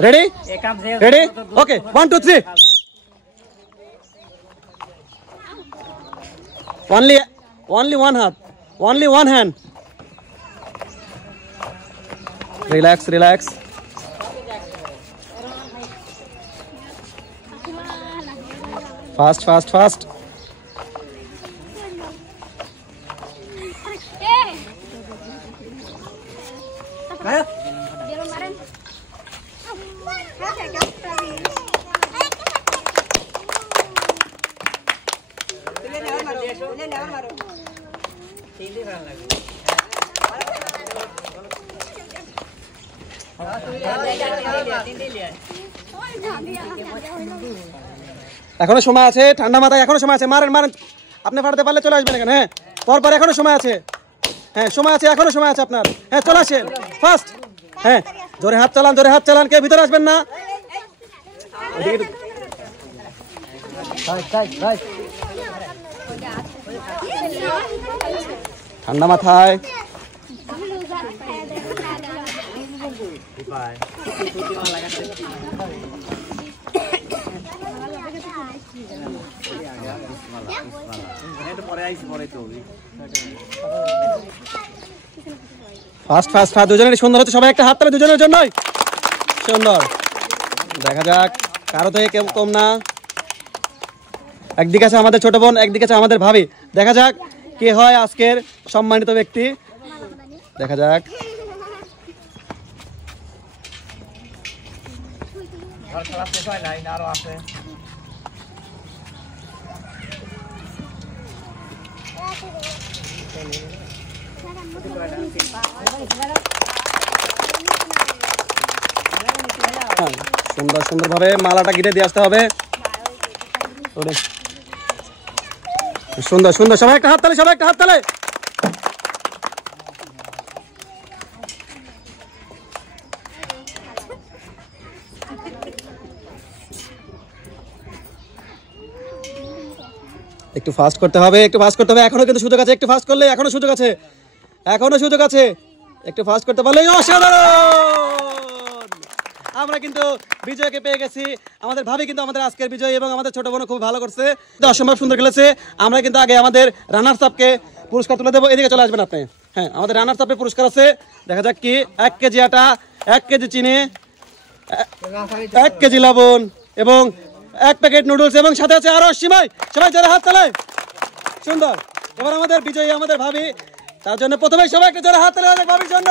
Ready? Ready? Okay. 1, 2, 3. Only one hand. Only one hand. Relax, relax. Fast, fast, fast. এখনো সময় আছে, ঠান্ডা মাথায় এখনো সময় আছে। মারেন মারেন, আপনি ফাটাতে পারলে চলে আসবেন এখানে। হ্যাঁ, পরপর এখনো সময় আছে। হ্যাঁ, সময় আছে, এখনো সময় আছে আপনার। হ্যাঁ, চলে আসেন ফার্স্ট। হ্যাঁ, জোরে হাত চালান, জোরে হাত চালান। কেউ ভিতরে আসবেন না। ঠান্ডা মাথায়। ফাস্ট ফাস্ট ফাস্ট, দুজনের সুন্দর হচ্ছে। সবাই একটা হাত তালে দুজনের জন্যই। সুন্দর। দেখা যাক কারো থেকে কেউ কম না। একদিকে আছে আমাদের ছোট বোন, একদিকে আছে আমাদের ভাবি। দেখা যাক কে হয় আজকের সম্মানিত ব্যক্তি। দেখা যাক। সুন্দর সুন্দর ভাবে মালাটা গিরে দিয়ে আসতে হবে। সুন্দর সুন্দর, সবাই একটা হাত তালে, সবাই একটা হাত তালে। একটু ফাস্ট করতে হবে, একটু ফাস্ট করতে হবে। এখনো কিন্তু সুযোগ আছে, একটু ফাস্ট করলে এখনো সুযোগ আছে, এখনো সুযোগ আছে। একটু ফাস্ট করতে পারলে অসাধারণ। আমরা কিন্তু বিজয়কে পেয়ে গেছি। আমাদের ভাবি কিন্তু আমাদের আজকের বিজয়, এবং আমাদের ছোট বোন খুব ভালো করছে, অসম্ভব সুন্দর খেলেছে। আমরা কিন্তু আগে আমাদের রানার্স আপকে পুরস্কার তুলে দেবো। এদিকে চলে আসবেন আপনি। হ্যাঁ, আমাদের রানার্স আপে পুরস্কার আছে। দেখা যাক কি। 1 কেজি আটা, 1 কেজি চিনি, 1 কেজি লবণ এবং 1 প্যাকেট নুডলস, এবং সাথে আছে আরো সিমাই। সবাই জোরে হাত তালে। সুন্দর। এবার আমাদের বিজয়ী আমাদের ভাবি, তার জন্য প্রথমে সবাই একটা জোরে হাত তালে ভাবির জন্য।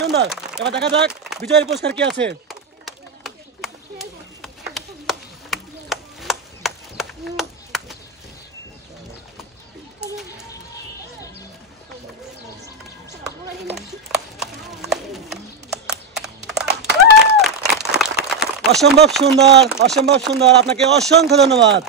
সুন্দর। এবার দেখা যাক বিজয়ের পুরস্কার কি আছে। অসম্ভব সুন্দর, অসম্ভব সুন্দর। আপনাকে অসংখ্য ধন্যবাদ।